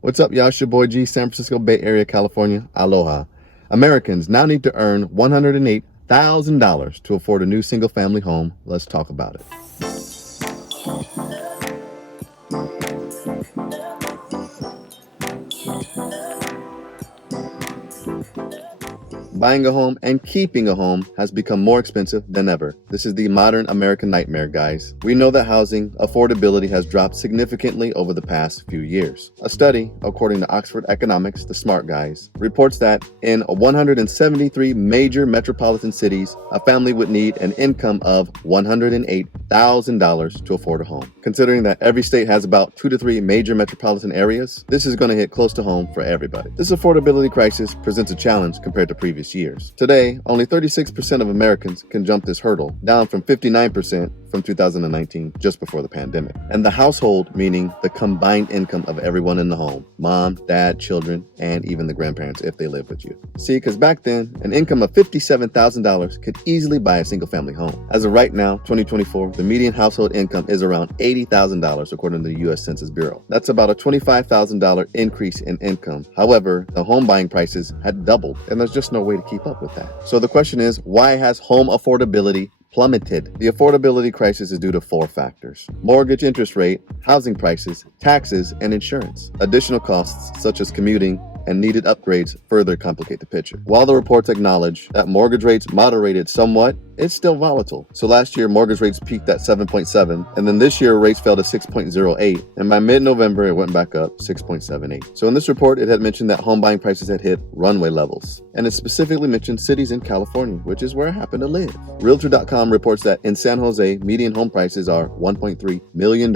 What's up, y'all? It's your boy G, San Francisco Bay Area, California. Aloha. Americans now need to earn $108,000 to afford a new single-family home. Let's talk about it. Buying a home and keeping a home has become more expensive than ever. This is the modern American nightmare, guys. We know that housing affordability has dropped significantly over the past few years. A study, according to Oxford Economics, the smart guys, reports that in 173 major metropolitan cities, a family would need an income of $108,000 to afford a home. Considering that every state has about 2 to 3 major metropolitan areas, this is going to hit close to home for everybody. This affordability crisis presents a challenge compared to previous years. Today, only 36% of Americans can jump this hurdle, down from 59% from 2019, just before the pandemic. And the household, meaning the combined income of everyone in the home, mom, dad, children, and even the grandparents if they live with you. See, because back then, an income of $57,000 could easily buy a single family home. As of right now, 2024, the median household income is around $80,000 according to the U.S. Census Bureau. That's about a $25,000 increase in income. However, the home buying prices had doubled, and there's just no way to keep up with that. So the question is, why has home affordability plummeted? The affordability crisis is due to 4 factors: mortgage interest rate, housing prices, taxes, and insurance. Additional costs such as commuting and needed upgrades further complicate the picture. While the reports acknowledge that mortgage rates moderated somewhat, it's still volatile. So last year, mortgage rates peaked at 7.7, and then this year rates fell to 6.08, and by mid-November, it went back up 6.78. So in this report, it had mentioned that home buying prices had hit runway levels, and it specifically mentioned cities in California, which is where I happen to live. Realtor.com reports that in San Jose, median home prices are $1.3 million.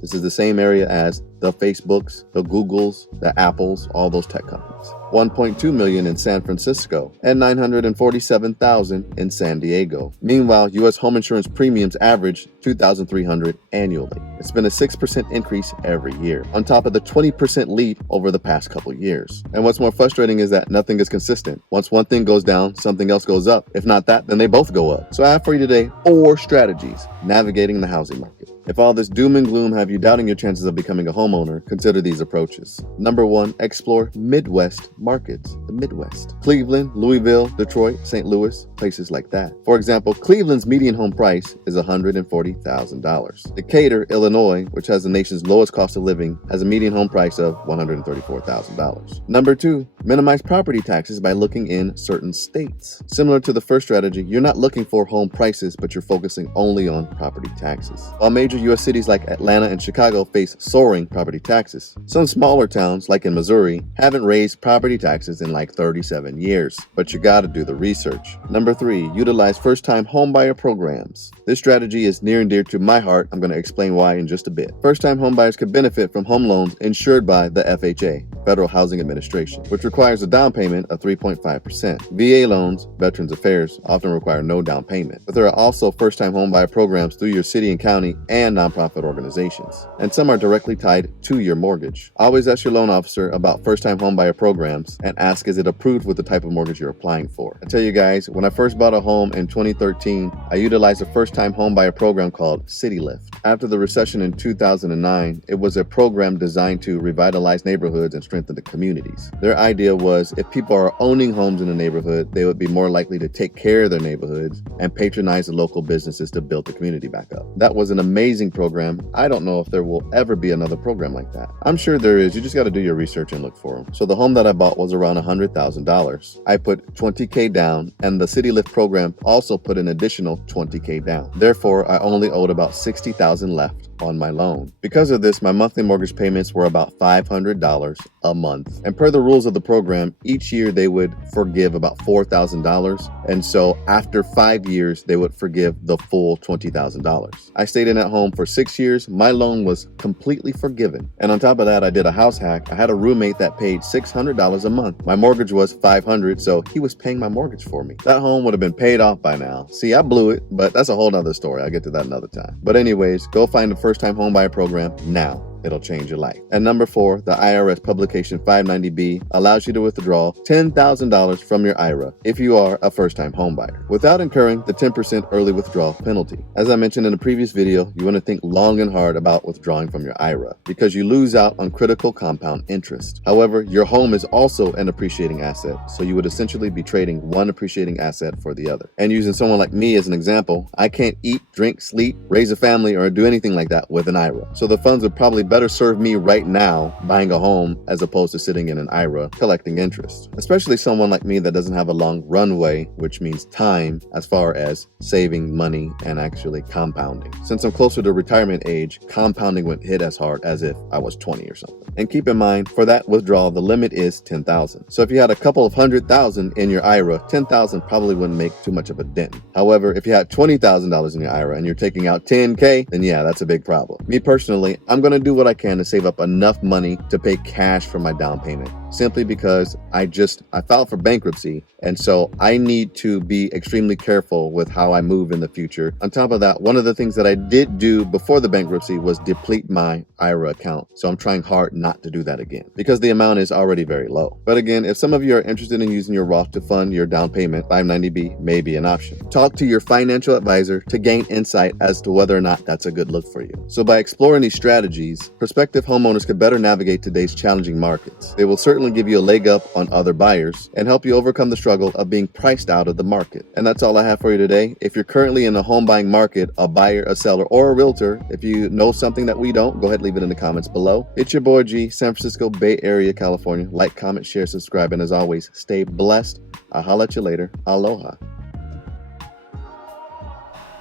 This is the same area as the Facebooks, the Googles, the Apples, all those tech companies. $1.2 million in San Francisco and $947,000 in San Diego. Meanwhile, U.S. home insurance premiums average $2,300 annually. It's been a 6% increase every year, on top of the 20% leap over the past couple years. And what's more frustrating is that nothing is consistent. Once one thing goes down, something else goes up. If not that, then they both go up. So I have for you today 4 strategies navigating the housing market. If all this doom and gloom have you doubting your chances of becoming a homeowner, consider these approaches. Number 1, explore Midwest markets. The Midwest. Cleveland, Louisville, Detroit, St. Louis, places like that. For example, Cleveland's median home price is $140,000. Decatur, Illinois, which has the nation's lowest cost of living, has a median home price of $134,000. Number 2, minimize property taxes by looking in certain states. Similar to the first strategy, you're not looking for home prices, but you're focusing only on property taxes. While major U.S. cities like Atlanta and Chicago face soaring property taxes, some smaller towns, like in Missouri, haven't raised property taxes in like 37 years. But you gotta do the research. Number 3, utilize first-time homebuyer programs. This strategy is near and dear to my heart. I'm gonna explain why in just a bit. First-time homebuyers could benefit from home loans insured by the FHA, Federal Housing Administration, which requires a down payment of 3.5%. VA loans, Veterans Affairs, often require no down payment. But there are also first-time homebuyer programs through your city and county and nonprofit organizations, and some are directly tied to your mortgage. Always ask your loan officer about first-time homebuyer programs and ask, is it approved with the type of mortgage you're applying for? I tell you guys, when I first bought a home in 2013, I utilized a first-time homebuyer program called CityLift. After the recession in 2009, it was a program designed to revitalize neighborhoods and strengthen the communities. Their idea was if people are owning homes in the neighborhood, they would be more likely to take care of their neighborhoods and patronize the local businesses to build the community back up. That was an amazing program. I don't know if there will ever be another program like that. I'm sure there is. You just got to do your research and look for them. So the home that I bought was around $100,000. I put $20,000 down, and the CityLift program also put an additional $20,000 down. Therefore, I only owed about $60,000 left on my loan. Because of this, my monthly mortgage payments were about $500 a month. And per the rules of the program, each year they would forgive about $4,000. And so after 5 years, they would forgive the full $20,000. I stayed in that home for 6 years. My loan was completely forgiven. And on top of that, I did a house hack. I had a roommate that paid $600 a month. My mortgage was $500, so he was paying my mortgage for me. That home would have been paid off by now. See, I blew it, but that's a whole nother story. I'll get to that another time. But anyways, go find the first-time homebuyer program now. it'll change your life. And number 4, the IRS publication 590B allows you to withdraw $10,000 from your IRA if you are a first-time homebuyer, without incurring the 10% early withdrawal penalty. As I mentioned in a previous video, you want to think long and hard about withdrawing from your IRA because you lose out on critical compound interest. However, your home is also an appreciating asset, so you would essentially be trading one appreciating asset for the other. And using someone like me as an example, I can't eat, drink, sleep, raise a family, or do anything like that with an IRA. So the funds would probably better serve me right now buying a home as opposed to sitting in an IRA collecting interest. Especially someone like me that doesn't have a long runway, which means time as far as saving money and actually compounding. Since I'm closer to retirement age, compounding wouldn't hit as hard as if I was 20 or something. And keep in mind, for that withdrawal, the limit is $10,000. So if you had a couple of $100,000 in your IRA, $10,000 probably wouldn't make too much of a dent. However, if you had $20,000 in your IRA and you're taking out $10K, then yeah, that's a big problem. Me personally, I'm going to do what I can to save up enough money to pay cash for my down payment, simply because I filed for bankruptcy, and so I need to be extremely careful with how I move in the future. On top of that, one of the things that I did do before the bankruptcy was deplete my IRA account. So I'm trying hard not to do that again because the amount is already very low. But again, if some of you are interested in using your Roth to fund your down payment, 590B may be an option. Talk to your financial advisor to gain insight as to whether or not that's a good look for you. So by exploring these strategies, prospective homeowners can better navigate today's challenging markets. They will certainly give you a leg up on other buyers and help you overcome the struggle of being priced out of the market. And that's all I have for you today. If you're currently in the home buying market, a buyer, a seller, or a realtor, if you know something that we don't, go ahead and leave it in the comments below. It's your boy G, San Francisco Bay Area, California. Like, comment, share, subscribe, and as always, stay blessed. I'll holla at you later. Aloha.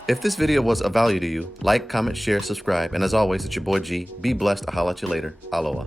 If this video was of value to you, like, comment, share, subscribe, and as always, it's your boy G. Be blessed. I'll holla at you later. Aloha.